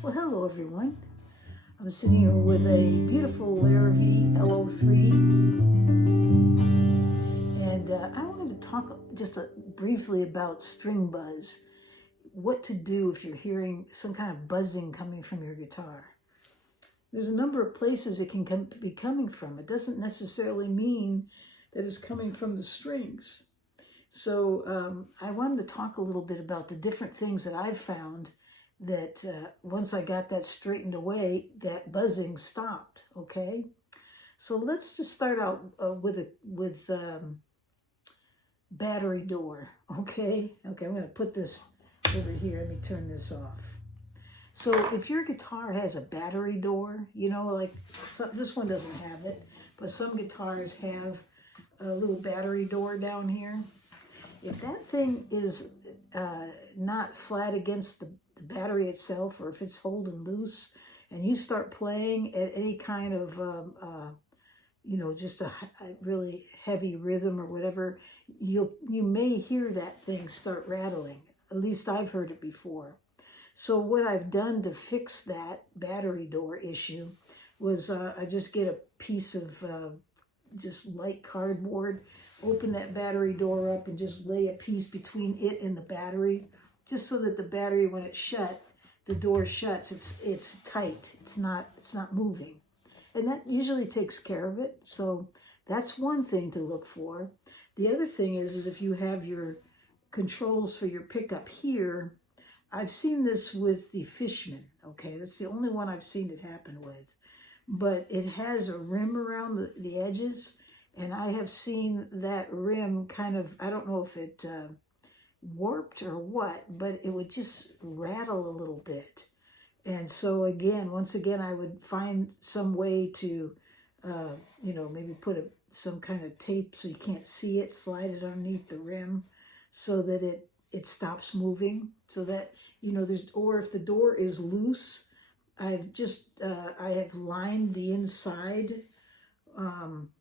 Well, hello everyone. I'm sitting here with a beautiful LARRIVEE LO3, and I wanted to talk just briefly about string buzz. What to do if you're hearing some kind of buzzing coming from your guitar. There's a number of places it can be coming from. It doesn't necessarily mean that it's coming from the strings. So I wanted to talk a little bit about the different things that I've found that once I got that straightened away, that buzzing stopped, okay? So let's just start out with battery door, okay? Okay, I'm gonna put this over here. Let me turn this off. So if your guitar has a battery door, you know, like this one doesn't have it, but some guitars have a little battery door down here. If that thing is not flat against the battery itself, or if it's holding loose, and you start playing at any kind of, just a really heavy rhythm or whatever, you may hear that thing start rattling. At least I've heard it before. So what I've done to fix that battery door issue was I just get a piece of just light cardboard, open that battery door up and just lay a piece between it and the battery, just so that the battery, when it's shut, the door shuts, it's tight, it's not moving. And that usually takes care of it. So that's one thing to look for. The other thing is if you have your controls for your pickup here, I've seen this with the Fishman, okay? That's the only one I've seen it happen with. But it has a rim around the edges, and I have seen that rim kind of, I don't know if it warped or what, but it would just rattle a little bit. And so once again, I would find some way to, maybe put some kind of tape so you can't see it, slide it underneath the rim so that it stops moving, so that, or if the door is loose, I have lined the inside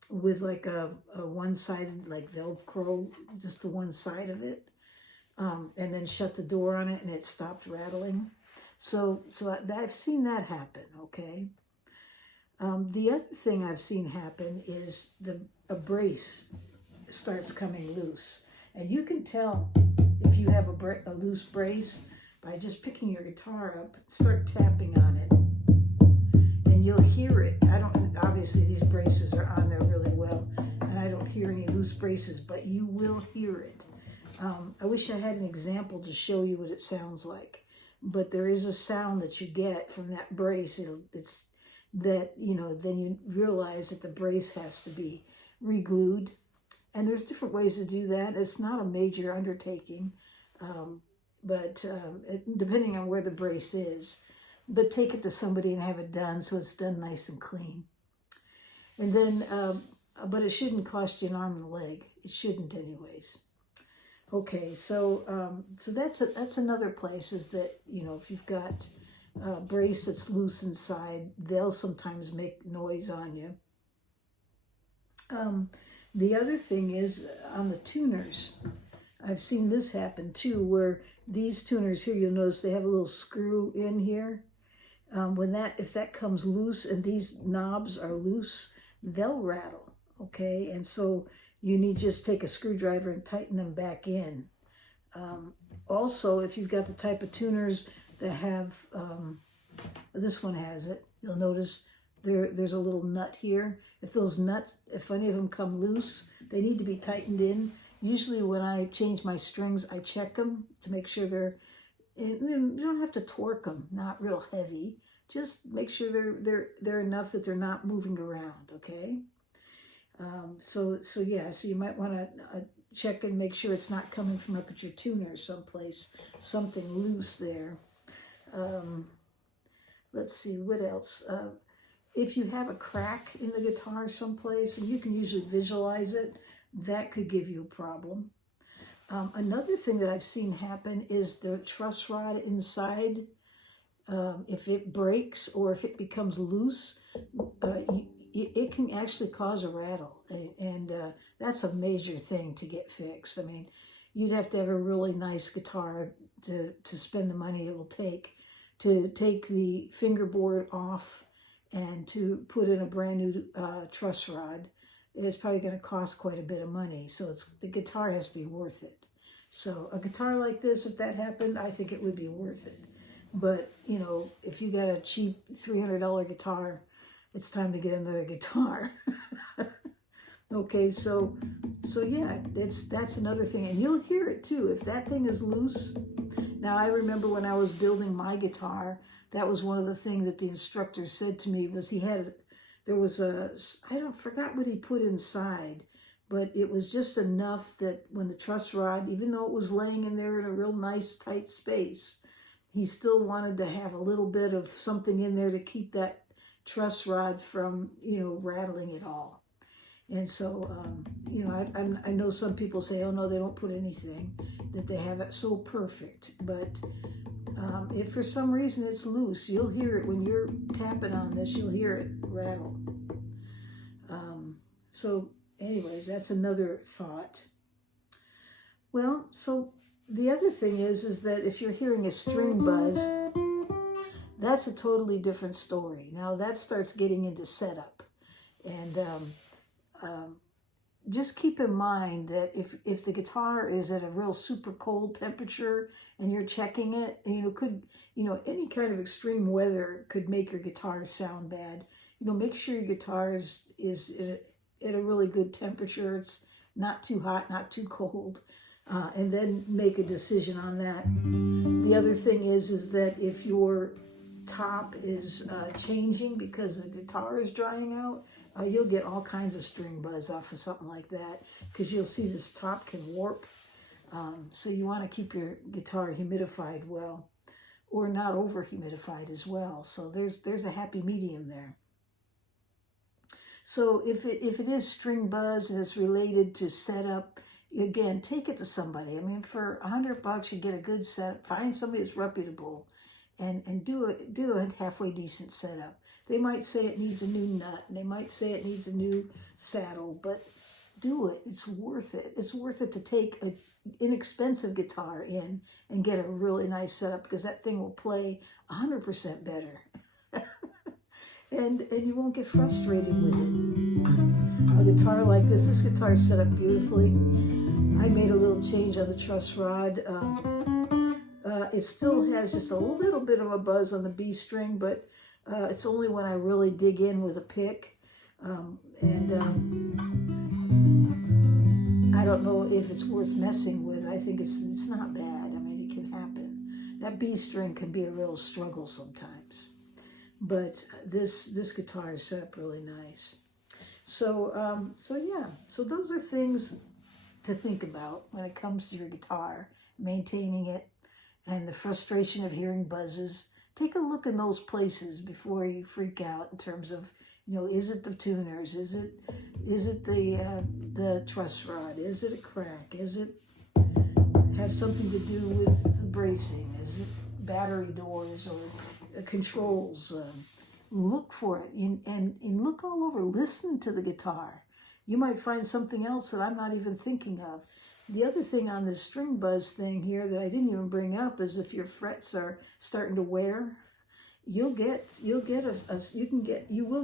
with like a one-sided like Velcro, just the one side of it, and then shut the door on it and it stopped rattling. So I've seen that happen, okay? The other thing I've seen happen is a brace starts coming loose. And you can tell if you have a loose brace by just picking your guitar up, start tapping on it, and you'll hear it. Obviously these braces are on there really well, and I don't hear any loose braces, but you will hear it. I wish I had an example to show you what it sounds like, but there is a sound that you get from that brace. It's that, then you realize that the brace has to be re-glued. And there's different ways to do that. It's not a major undertaking, but depending on where the brace is. But take it to somebody and have it done so it's done nice and clean. And then, but it shouldn't cost you an arm and a leg. It shouldn't anyways. Okay, so that's another place is that, if you've got a brace that's loose inside, they'll sometimes make noise on you. The other thing is on the tuners, I've seen this happen too, where these tuners here, you'll notice they have a little screw in here. If that comes loose and these knobs are loose, they'll rattle, okay? And so you need to just take a screwdriver and tighten them back in. Also, if you've got the type of tuners that have, this one has it, you'll notice there's a little nut here. If those nuts, if any of them come loose, they need to be tightened in. Usually when I change my strings, I check them to make sure you don't have to torque them, not real heavy. Just make sure they're enough that they're not moving around, okay? So you might want to check and make sure it's not coming from up at your tuner someplace, something loose there. Let's see, what else? If you have a crack in the guitar someplace, and you can usually visualize it, that could give you a problem. Another thing that I've seen happen is the truss rod inside. If it breaks or if it becomes loose, it can actually cause a rattle. And that's a major thing to get fixed. I mean, you'd have to have a really nice guitar to spend the money it will take to take the fingerboard off and to put in a brand new truss rod, it's probably going to cost quite a bit of money. So the guitar has to be worth it. So a guitar like this, if that happened, I think it would be worth it. But, you know, if you got a cheap $300 guitar, it's time to get another guitar. Okay, so yeah, that's another thing. And you'll hear it too. If that thing is loose. Now, I remember when I was building my guitar, that was one of the things that the instructor said to me was there was I forgot what he put inside, but it was just enough that when the truss rod, even though it was laying in there in a real nice tight space, he still wanted to have a little bit of something in there to keep that truss rod from, you know, rattling at all. And so, you know, I know some people say, oh no, they don't put anything, that they have it so perfect. But if for some reason it's loose, you'll hear it when you're tapping on this, you'll hear it rattle. So anyways, that's another thought. Well, so the other thing is that if you're hearing a string buzz, that's a totally different story. Now that starts getting into setup. And just keep in mind that if the guitar is at a real super cold temperature and you're checking it, and any kind of extreme weather could make your guitar sound bad. You know, make sure your guitar is at a really good temperature. It's not too hot, not too cold, and then make a decision on that. The other thing is that if your top is changing because the guitar is drying out, you'll get all kinds of string buzz off of something like that, because you'll see this top can warp. So you want to keep your guitar humidified well, or not over humidified as well. So there's a happy medium there. So if it is string buzz and it's related to setup, again, take it to somebody. I mean, for $100 you get a good set. Find somebody that's reputable, and do a halfway decent setup. They might say it needs a new nut, and they might say it needs a new saddle, but do it. It's worth it. It's worth it to take an inexpensive guitar in and get a really nice setup, because that thing will play 100% better. and you won't get frustrated with it. A guitar like this guitar is set up beautifully. I made a little change on the truss rod. It still has just a little bit of a buzz on the B string, but it's only when I really dig in with a pick. I don't know if it's worth messing with. I think it's not bad. I mean, it can happen. That B string can be a real struggle sometimes. But this guitar is set up really nice. So yeah. So those are things to think about when it comes to your guitar, maintaining it, and the frustration of hearing buzzes. Take a look in those places before you freak out in terms of, is it the tuners? Is it the truss rod? Is it a crack? Is it have something to do with the bracing? Is it battery doors or controls? Look for it and look all over. Listen to the guitar. You might find something else that I'm not even thinking of. The other thing on this string buzz thing here that I didn't even bring up is if your frets are starting to wear, you will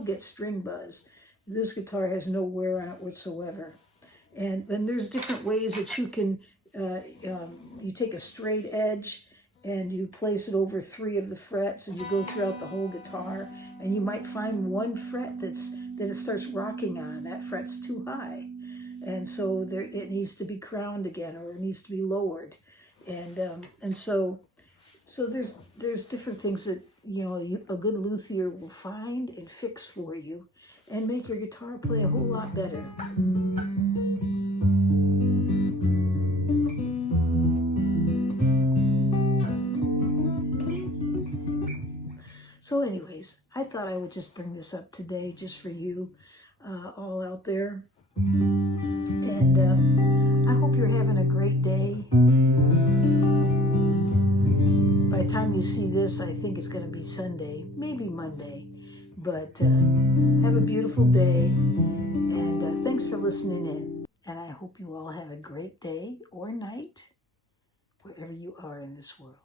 get string buzz. This guitar has no wear on it whatsoever. And there's different ways that you can, you take a straight edge and you place it over 3 of the frets, and you go throughout the whole guitar, and you might find one fret that it starts rocking on. That fret's too high. And so it needs to be crowned again, or it needs to be lowered. And so there's different things that, a good luthier will find and fix for you and make your guitar play a whole lot better. So anyways, I thought I would just bring this up today just for you all out there. And I hope you're having a great day. By the time you see this, I think it's going to be Sunday, maybe Monday. But have a beautiful day, and thanks for listening in. And I hope you all have a great day or night, wherever you are in this world.